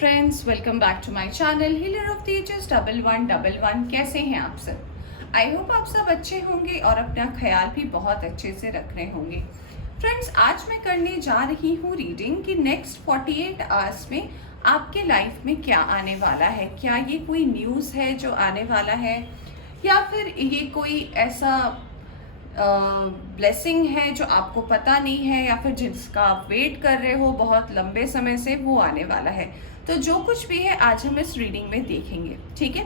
Friends, welcome back to my channel healer of teachers 1111। कैसे हैं आप सब? आई होप आप सब अच्छे होंगे और अपना ख्याल भी बहुत अच्छे से रख रहे होंगे। फ्रेंड्स, आज मैं करने जा रही हूँ रीडिंग कि नेक्स्ट 48 आवर्स में आपके लाइफ में क्या आने वाला है। क्या ये कोई न्यूज़ है जो आने वाला है, या फिर ये कोई ऐसा ब्लेसिंग है जो आपको पता नहीं है, या फिर जिसका आप वेट कर रहे हो बहुत लंबे समय से, वो आने वाला है। तो जो कुछ भी है आज हम इस रीडिंग में देखेंगे। ठीक है,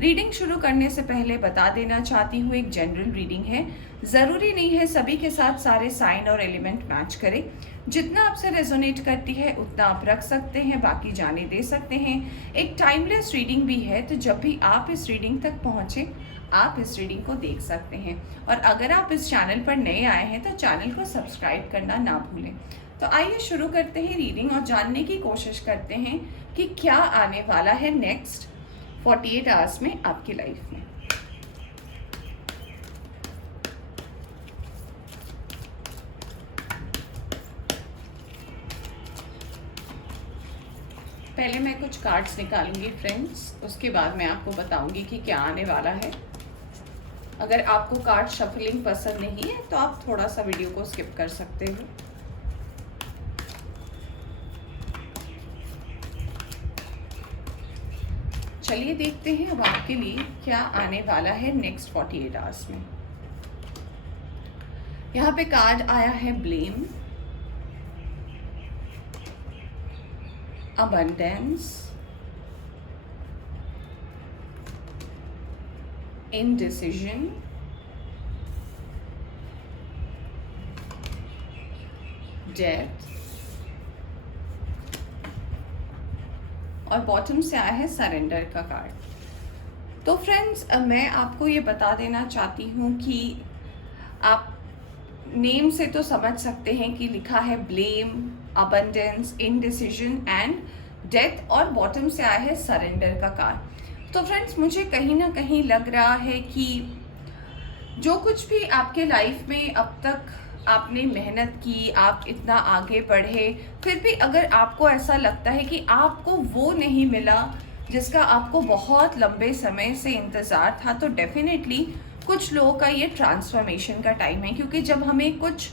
रीडिंग शुरू करने से पहले बता देना चाहती हूँ, एक जनरल रीडिंग है, ज़रूरी नहीं है सभी के साथ सारे साइन और एलिमेंट मैच करें। जितना आपसे रेजोनेट करती है उतना आप रख सकते हैं, बाकी जाने दे सकते हैं। एक टाइमलेस रीडिंग भी है, तो जब भी आप इस रीडिंग तक पहुँचे आप इस रीडिंग को देख सकते हैं। और अगर आप इस चैनल पर नए आए हैं तो चैनल को सब्सक्राइब करना ना भूलें। तो आइए शुरू करते हैं रीडिंग और जानने की कोशिश करते हैं कि क्या आने वाला है नेक्स्ट 48 आवर्स में आपकी लाइफ में। पहले मैं कुछ कार्ड्स निकालूंगी फ्रेंड्स, उसके बाद मैं आपको बताऊंगी कि क्या आने वाला है। अगर आपको कार्ड शफलिंग पसंद नहीं है तो आप थोड़ा सा वीडियो को स्किप कर सकते हो। चलिए देखते हैं अब आपके लिए क्या आने वाला है नेक्स्ट 48 आवर्स में। यहाँ पे कार्ड आया है ब्लेम, अबंडेंस, इनडिसीजन, डेथ और बॉटम से आया है सरेंडर का कार्ड। तो फ्रेंड्स, मैं आपको ये बता देना चाहती हूँ कि आप नेम से तो समझ सकते हैं कि लिखा है blame, abundance, indecision and death, और बॉटम से आया है सरेंडर का कार्ड। तो फ्रेंड्स, मुझे कहीं ना कहीं लग रहा है कि जो कुछ भी आपके लाइफ में अब तक आपने मेहनत की, आप इतना आगे बढ़े, फिर भी अगर आपको ऐसा लगता है कि आपको वो नहीं मिला जिसका आपको बहुत लंबे समय से इंतज़ार था, तो डेफिनेटली कुछ लोगों का ये ट्रांसफॉर्मेशन का टाइम है। क्योंकि जब हमें कुछ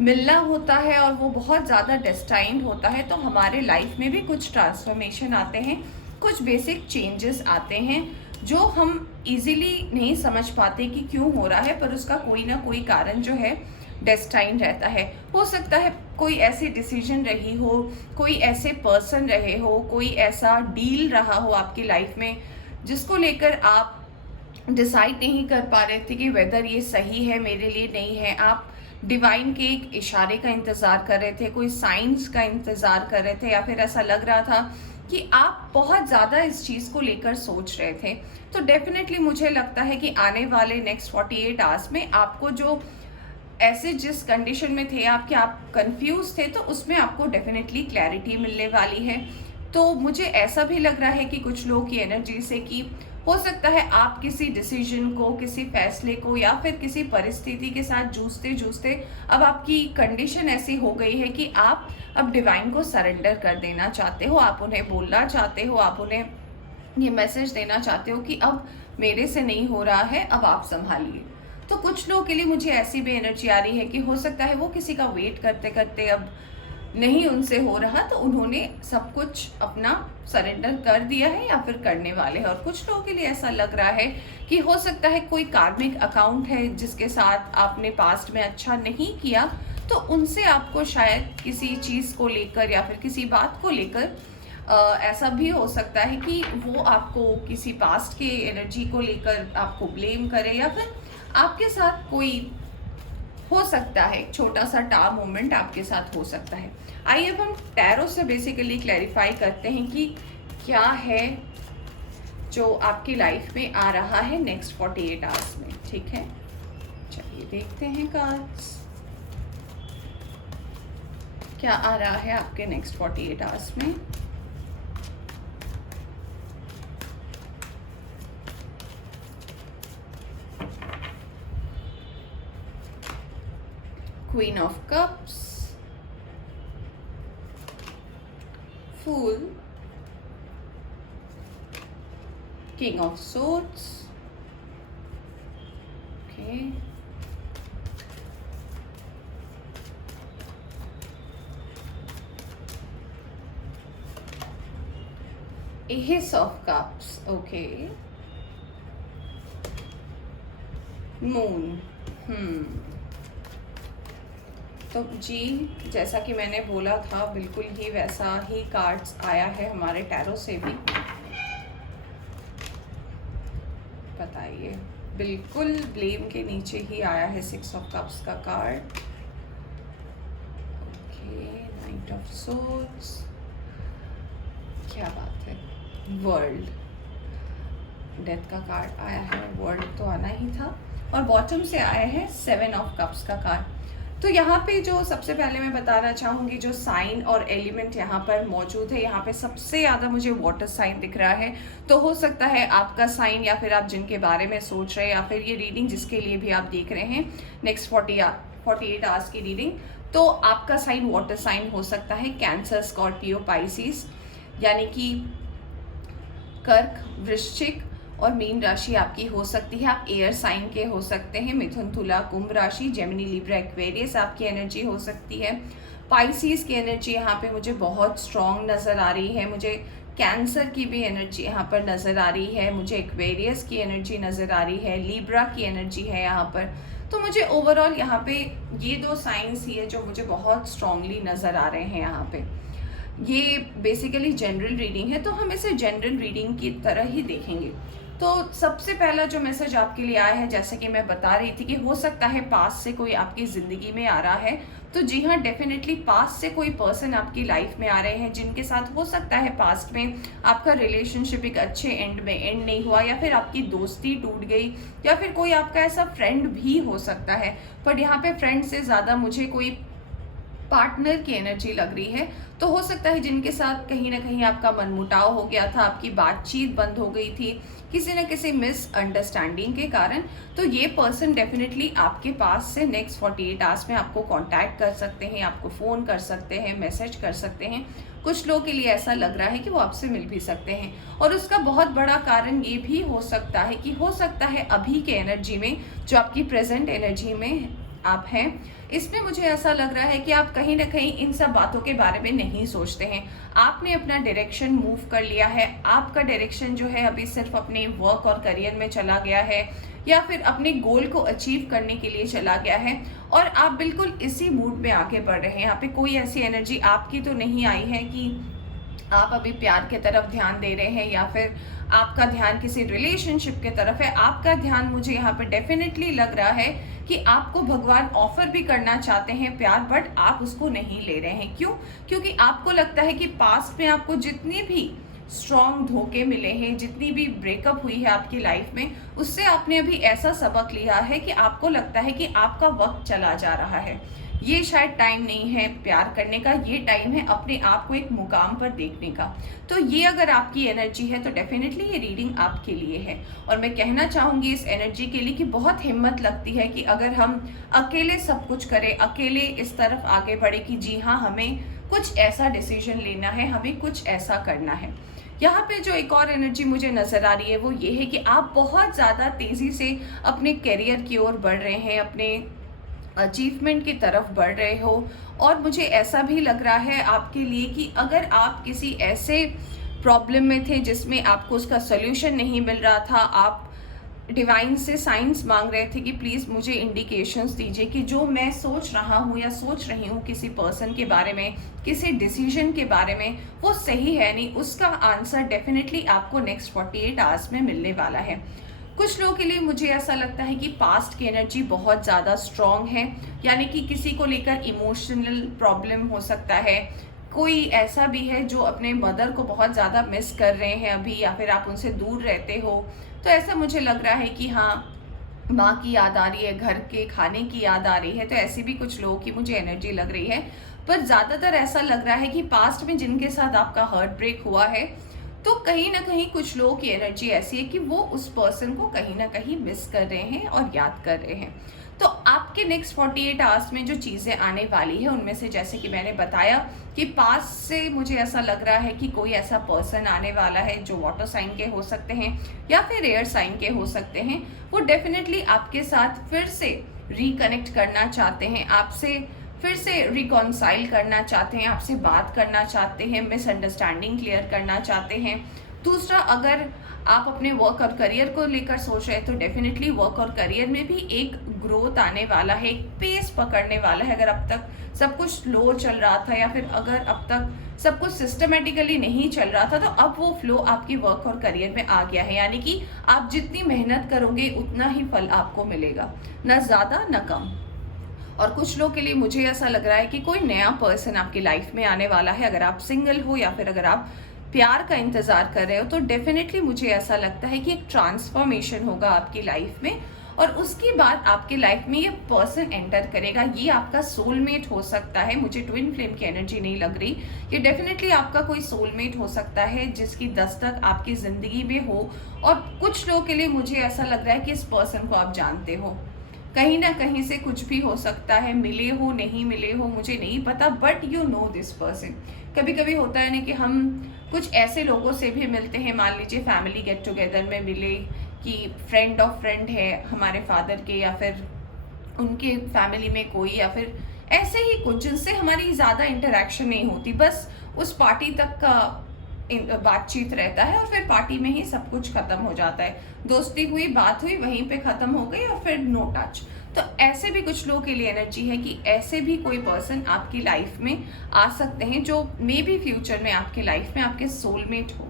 मिलना होता है और वो बहुत ज़्यादा डेस्टाइन्ड होता है, तो हमारे लाइफ में भी कुछ ट्रांसफॉर्मेशन आते हैं, कुछ बेसिक चेंजेस आते हैं जो हम इजीली नहीं समझ पाते कि क्यों हो रहा है, पर उसका कोई ना कोई कारण जो है डेस्टाइन रहता है। हो सकता है कोई ऐसी डिसीजन रही हो, कोई ऐसे पर्सन रहे हो, कोई ऐसा डील रहा हो आपकी लाइफ में जिसको लेकर आप डिसाइड नहीं कर पा रहे थे कि वेदर ये सही है मेरे लिए, नहीं है। आप डिवाइन के एक इशारे का इंतज़ार कर रहे थे, कोई साइंस का इंतज़ार कर रहे थे, या फिर ऐसा लग रहा था कि आप बहुत ज़्यादा इस चीज़ को लेकर सोच रहे थे। तो डेफिनेटली मुझे लगता है कि आने वाले नेक्स्ट 48 आवर्स में आपको जो ऐसे जिस कंडीशन में थे आप, कि आप कंफ्यूज थे, तो उसमें आपको डेफिनेटली क्लैरिटी मिलने वाली है। तो मुझे ऐसा भी लग रहा है कि कुछ लोगों की एनर्जी से कि हो सकता है आप किसी डिसीजन को, किसी फैसले को, या फिर किसी परिस्थिति के साथ जूझते जूझते अब आपकी कंडीशन ऐसी हो गई है कि आप अब डिवाइन को सरेंडर कर देना चाहते हो। आप उन्हें बोलना चाहते हो, आप उन्हें ये मैसेज देना चाहते हो कि अब मेरे से नहीं हो रहा है, अब आप संभालिए। तो कुछ लोगों के लिए मुझे ऐसी भी एनर्जी आ रही है कि हो सकता है वो किसी का वेट करते करते अब नहीं उनसे हो रहा, तो उन्होंने सब कुछ अपना सरेंडर कर दिया है या फिर करने वाले हैं। और कुछ लोगों के लिए ऐसा लग रहा है कि हो सकता है कोई कार्मिक अकाउंट है जिसके साथ आपने पास्ट में अच्छा नहीं किया, तो उनसे आपको शायद किसी चीज़ को लेकर या फिर किसी बात को लेकर ऐसा भी हो सकता है कि वो आपको किसी पास्ट के एनर्जी को लेकर आपको ब्लेम करे, या फिर आपके साथ कोई हो सकता है छोटा सा टा मोमेंट आपके साथ हो सकता है। आइए अब हम टैरो से बेसिकली क्लैरिफाई करते हैं कि क्या है जो आपकी लाइफ में आ रहा है नेक्स्ट 48 आवर्स में। ठीक है, चलिए देखते हैं कार्ड्स क्या आ रहा है आपके नेक्स्ट 48 आवर्स में। Queen of Cups, Fool, King of Swords. Okay. Ace of Cups. Okay. Moon. तो जी, जैसा कि मैंने बोला था बिल्कुल ही वैसा ही कार्ड्स आया है हमारे टैरो से भी। बताइए, बिल्कुल ब्लेम के नीचे ही आया है 6 ऑफ कप्स का card. Okay, night of swords, क्या बात है, वर्ल्ड, डेथ का कार्ड आया है, वर्ल्ड तो आना ही था, और बॉटम से आया है 7 ऑफ कप्स का कार्ड। तो यहाँ पे जो सबसे पहले मैं बताना चाहूँगी, जो साइन और एलिमेंट यहाँ पर मौजूद है, यहाँ पे सबसे ज़्यादा मुझे वाटर साइन दिख रहा है। तो हो सकता है आपका साइन, या फिर आप जिनके बारे में सोच रहे हैं, या फिर ये रीडिंग जिसके लिए भी आप देख रहे हैं नेक्स्ट 48 आवर्स की रीडिंग, तो आपका साइन वाटर साइन हो सकता है। कैंसर, स्कॉर्पियो, पाइसिस, यानी कि कर्क, वृश्चिक और मीन राशि आपकी हो सकती है। आप एयर साइन के हो सकते हैं। मिथुन, तुला, कुंभ राशि, जेमिनी, लिब्रा, एक्वेरियस आपकी एनर्जी हो सकती है। पाइसिस की एनर्जी यहाँ पे मुझे बहुत स्ट्रॉन्ग नज़र आ रही है। मुझे कैंसर की भी एनर्जी यहाँ पर नज़र आ रही है। मुझे एक्वेरियस की एनर्जी नज़र आ रही है। लिब्रा की एनर्जी है यहाँ पर। तो मुझे ओवरऑल यहाँ पे ये 2 साइंस ही है जो मुझे बहुत स्ट्रांगली नज़र आ रहे हैं यहाँ पे। ये बेसिकली जनरल रीडिंग है, तो हम इसे जनरल रीडिंग की तरह ही देखेंगे। तो सबसे पहला जो मैसेज आपके लिए आया है, जैसे कि मैं बता रही थी कि हो सकता है पास्ट से कोई आपकी ज़िंदगी में आ रहा है। तो जी हाँ, डेफिनेटली पास्ट से कोई पर्सन आपकी लाइफ में आ रहे हैं, जिनके साथ हो सकता है पास्ट में आपका रिलेशनशिप एक अच्छे एंड नहीं हुआ, या फिर आपकी दोस्ती टूट गई, या फिर कोई आपका ऐसा फ्रेंड भी हो सकता है। पर यहाँ पे फ्रेंड से ज़्यादा मुझे कोई पार्टनर की एनर्जी लग रही है। तो हो सकता है जिनके साथ कहीं ना कहीं आपका मनमुटाव हो गया था, आपकी बातचीत बंद हो गई थी किसी न किसी मिसअंडरस्टैंडिंग के कारण। तो ये पर्सन डेफिनेटली आपके पास से नेक्स्ट 48 आवर्स में आपको कांटेक्ट कर सकते हैं, आपको फ़ोन कर सकते हैं, मैसेज कर सकते हैं। कुछ लोगों के लिए ऐसा लग रहा है कि वो आपसे मिल भी सकते हैं। और उसका बहुत बड़ा कारण ये भी हो सकता है कि हो सकता है अभी के एनर्जी में, जो आपकी प्रेजेंट एनर्जी में आप हैं, इसमें मुझे ऐसा लग रहा है कि आप कहीं ना कहीं इन सब बातों के बारे में नहीं सोचते हैं। आपने अपना डायरेक्शन मूव कर लिया है। आपका डायरेक्शन जो है अभी सिर्फ अपने वर्क और करियर में चला गया है, या फिर अपने गोल को अचीव करने के लिए चला गया है, और आप बिल्कुल इसी मूड में आगे बढ़ रहे हैं। यहाँ पे कोई ऐसी एनर्जी आपकी तो नहीं आई है कि आप अभी प्यार की तरफ ध्यान दे रहे हैं, या फिर आपका ध्यान किसी रिलेशनशिप की तरफ है। आपका ध्यान, मुझे यहाँ पे डेफिनेटली लग रहा है कि आपको भगवान ऑफर भी करना चाहते हैं प्यार, बट आप उसको नहीं ले रहे हैं। क्यों? क्योंकि आपको लगता है कि पास्ट में आपको जितनी भी स्ट्रॉन्ग धोखे मिले हैं, जितनी भी ब्रेकअप हुई है आपकी लाइफ में, उससे आपने अभी ऐसा सबक लिया है कि आपको लगता है कि आपका वक्त चला जा रहा है। ये शायद टाइम नहीं है प्यार करने का, ये टाइम है अपने आप को एक मुकाम पर देखने का। तो ये अगर आपकी एनर्जी है तो डेफिनेटली ये रीडिंग आपके लिए है। और मैं कहना चाहूँगी इस एनर्जी के लिए कि बहुत हिम्मत लगती है कि अगर हम अकेले सब कुछ करें, अकेले इस तरफ आगे बढ़े कि जी हाँ, हमें कुछ ऐसा डिसीजन लेना है, हमें कुछ ऐसा करना है। यहाँ पे जो एक और एनर्जी मुझे नज़र आ रही है वो ये है कि आप बहुत ज़्यादा तेज़ी से अपने करियर की ओर बढ़ रहे हैं, अपने अचीवमेंट की तरफ बढ़ रहे हो। और मुझे ऐसा भी लग रहा है आपके लिए कि अगर आप किसी ऐसे प्रॉब्लम में थे जिसमें आपको उसका सोल्यूशन नहीं मिल रहा था, आप डिवाइन से साइंस मांग रहे थे कि प्लीज़ मुझे इंडिकेशंस दीजिए कि जो मैं सोच रहा हूँ या सोच रही हूँ किसी पर्सन के बारे में, किसी डिसीजन के बारे में, वो सही है नहीं, उसका आंसर डेफिनेटली आपको नेक्स्ट 48 आवर्स में मिलने वाला है। कुछ लोगों के लिए मुझे ऐसा लगता है कि पास्ट की एनर्जी बहुत ज़्यादा स्ट्रॉन्ग है, यानी कि किसी को लेकर इमोशनल प्रॉब्लम हो सकता है। कोई ऐसा भी है जो अपने मदर को बहुत ज़्यादा मिस कर रहे हैं अभी, या फिर आप उनसे दूर रहते हो। तो ऐसा मुझे लग रहा है कि हाँ, माँ की याद आ रही है, घर के खाने की याद आ रही है। तो ऐसी भी कुछ लोगों की मुझे एनर्जी लग रही है। पर ज़्यादातर ऐसा लग रहा है कि पास्ट में जिनके साथ आपका हार्ट ब्रेक हुआ है, तो कहीं ना कहीं कुछ लोगों की एनर्जी ऐसी है कि वो उस पर्सन को कहीं ना कहीं मिस कर रहे हैं और याद कर रहे हैं। तो आपके नेक्स्ट 48 आवर्स में जो चीज़ें आने वाली है उनमें से जैसे कि मैंने बताया कि पास से मुझे ऐसा लग रहा है कि कोई ऐसा पर्सन आने वाला है जो वाटर साइन के हो सकते हैं या फिर एयर साइन के हो सकते हैं। वो डेफिनेटली आपके साथ फिर से रिकनेक्ट करना चाहते हैं, आपसे फिर से रिकॉन्साइल करना चाहते हैं, आपसे बात करना चाहते हैं, मिसअंडरस्टैंडिंग क्लियर करना चाहते हैं। दूसरा, अगर आप अपने वर्क और करियर को लेकर सोच रहे हैं तो डेफिनेटली वर्क और करियर में भी एक ग्रोथ आने वाला है, एक पेस पकड़ने वाला है। अगर अब तक सब कुछ स्लो चल रहा था या फिर अगर अब तक सब कुछ सिस्टमेटिकली नहीं चल रहा था, तो अब वो फ्लो आपकी वर्क और करियर में आ गया है। यानी कि आप जितनी मेहनत करोगे उतना ही फल आपको मिलेगा, ना ज़्यादा ना कम। और कुछ लोग के लिए मुझे ऐसा लग रहा है कि कोई नया पर्सन आपकी लाइफ में आने वाला है। अगर आप सिंगल हो या फिर अगर आप प्यार का इंतज़ार कर रहे हो तो डेफिनेटली मुझे ऐसा लगता है कि एक ट्रांसफॉर्मेशन होगा आपकी लाइफ में, और उसके बाद आपके लाइफ में ये पर्सन एंटर करेगा। ये आपका सोलमेट हो सकता है, मुझे ट्विन फ्लेम की एनर्जी नहीं लग रही। ये डेफिनेटली आपका कोई सोलमेट हो सकता है जिसकी दस्तक आपकी ज़िंदगी में हो। और कुछ लोगों के लिए मुझे ऐसा लग रहा है कि इस पर्सन को आप जानते हो, कहीं ना कहीं से कुछ भी हो सकता है, मिले हो नहीं मिले हो मुझे नहीं पता, but you know this person. कभी कभी होता है ना कि हम कुछ ऐसे लोगों से भी मिलते हैं, मान लीजिए फैमिली गेट टुगेदर में मिले कि फ्रेंड ऑफ फ्रेंड है हमारे फादर के या फिर उनके फैमिली में कोई, या फिर ऐसे ही कुछ जिनसे हमारी ज़्यादा इंटरेक्शन नहीं होती, बस उस पार्टी तक का बातचीत रहता है और फिर पार्टी में ही सब कुछ खत्म हो जाता है। दोस्ती हुई, बात हुई, वहीं पे खत्म हो गई और फिर नो टच। तो ऐसे भी कुछ लोगों के लिए एनर्जी है कि ऐसे भी कोई पर्सन आपकी लाइफ में आ सकते हैं जो मे बी फ्यूचर में आपकी लाइफ में आपके सोलमेट हो।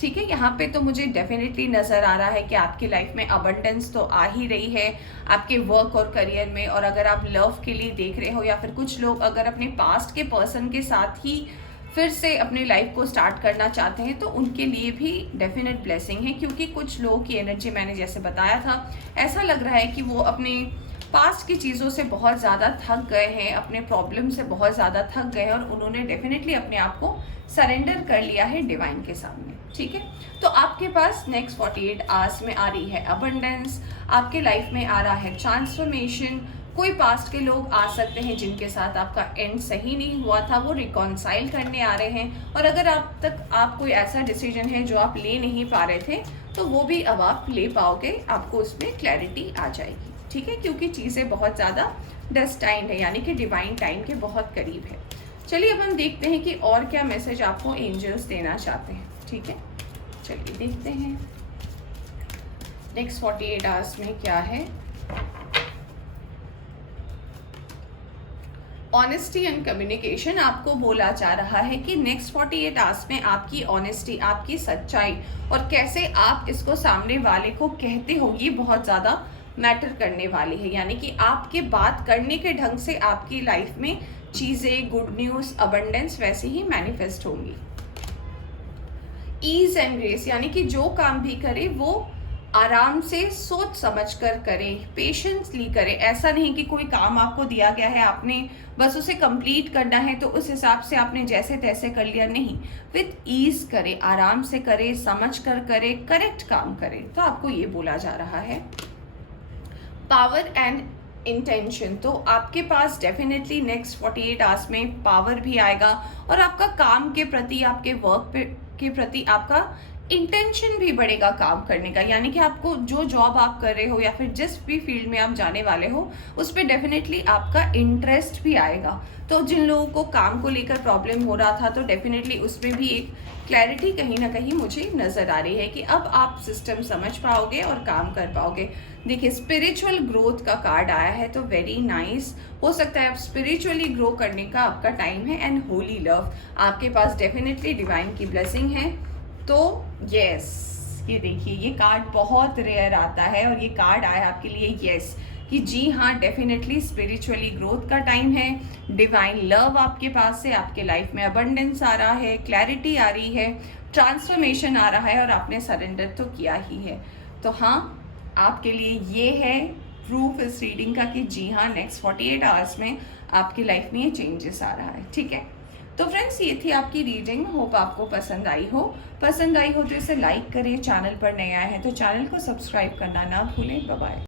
ठीक है, यहाँ पे तो मुझे डेफिनेटली नज़र आ रहा है कि आपकी लाइफ में अबंडेंस तो आ ही रही है आपके वर्क और करियर में। और अगर आप लव के लिए देख रहे हो या फिर कुछ लोग अगर अपने पास्ट के पर्सन के साथ ही फिर से अपनी लाइफ को स्टार्ट करना चाहते हैं तो उनके लिए भी डेफिनेट ब्लेसिंग है, क्योंकि कुछ लोगों की एनर्जी मैंने जैसे बताया था, ऐसा लग रहा है कि वो अपने पास्ट की चीज़ों से बहुत ज़्यादा थक गए हैं, अपने प्रॉब्लम से बहुत ज़्यादा थक गए हैं और उन्होंने डेफिनेटली अपने आप को सरेंडर कर लिया है डिवाइन के सामने। ठीक है, तो आपके पास नेक्स्ट 48 आवर्स में आ रही है अबंडेंस, आपके लाइफ में आ रहा है ट्रांसफॉर्मेशन। कोई पास्ट के लोग आ सकते हैं जिनके साथ आपका एंड सही नहीं हुआ था, वो रिकॉन्साइल करने आ रहे हैं। और अगर आप कोई ऐसा डिसीजन है जो आप ले नहीं पा रहे थे तो वो भी अब आप ले पाओगे, आपको उसमें क्लैरिटी आ जाएगी। ठीक है, क्योंकि चीज़ें बहुत ज़्यादा डेस्टाइन्ड है, यानी कि डिवाइन टाइम के बहुत करीब है। चलिए अब हम देखते हैं कि और क्या मैसेज आपको एंजल्स देना चाहते हैं। ठीक है, चलिए देखते हैं नेक्स्ट 48 आवर्स में क्या है। ऑनेस्टी एंड कम्युनिकेशन आपको बोला जा रहा है कि नेक्स्ट 48 आवर्स में आपकी ऑनेस्टी, आपकी सच्चाई और कैसे आप इसको सामने वाले को कहते हो ये बहुत ज़्यादा मैटर करने वाली है। यानी कि आपके बात करने के ढंग से आपकी लाइफ में चीज़ें, गुड न्यूज़, अबंडेंस वैसे ही मैनिफेस्ट होंगी। ईज एंड ग्रेस, यानी कि जो काम भी करे वो आराम से सोच समझ कर करें, पेशेंसली करें। ऐसा नहीं कि कोई काम आपको दिया गया है, आपने बस उसे कंप्लीट करना है तो उस हिसाब से आपने जैसे तैसे कर लिया, नहीं, विद ईज करें, आराम से करें, समझ कर करें, करेक्ट काम करें। तो आपको ये बोला जा रहा है। पावर एंड इंटेंशन, तो आपके पास डेफिनेटली नेक्स्ट 48 आवर्स में पावर भी आएगा और आपका काम के प्रति, आपके वर्क के प्रति आपका इंटेंशन भी बढ़ेगा काम करने का। यानी कि आपको जो जॉब आप कर रहे हो या फिर जिस भी फील्ड में आप जाने वाले हो उस पर डेफिनेटली आपका इंटरेस्ट भी आएगा। तो जिन लोगों को काम को लेकर प्रॉब्लम हो रहा था तो डेफिनेटली उसमें भी एक क्लैरिटी कहीं ना कहीं मुझे नज़र आ रही है कि अब आप सिस्टम समझ पाओगे और काम कर पाओगे। देखिए, स्पिरिचुअल ग्रोथ का कार्ड आया है तो वेरी नाइस। हो सकता है आप स्पिरिचुअली ग्रो करने का आपका टाइम है। एंड होली लव, आपके पास डेफिनेटली डिवाइन की ब्लेसिंग है। तो यस, ये देखिए, ये कार्ड बहुत रेयर आता है और ये कार्ड आया आपके लिए यस कि जी हाँ, डेफिनेटली स्पिरिचुअली ग्रोथ का टाइम है। डिवाइन लव आपके पास से, आपके लाइफ में अबंडेंस आ रहा है, क्लैरिटी आ रही है, ट्रांसफॉर्मेशन आ रहा है और आपने सरेंडर तो किया ही है। तो हाँ, आपके लिए ये है प्रूफ इस रीडिंग का कि जी हाँ, नेक्स्ट 48 आवर्स में आपकी लाइफ में ये चेंजेस आ रहा है। ठीक है, तो फ्रेंड्स, ये थी आपकी रीडिंग। होप आपको पसंद आई हो तो इसे लाइक करें। चैनल पर नए आए हैं तो चैनल को सब्सक्राइब करना ना भूलें। Bye bye.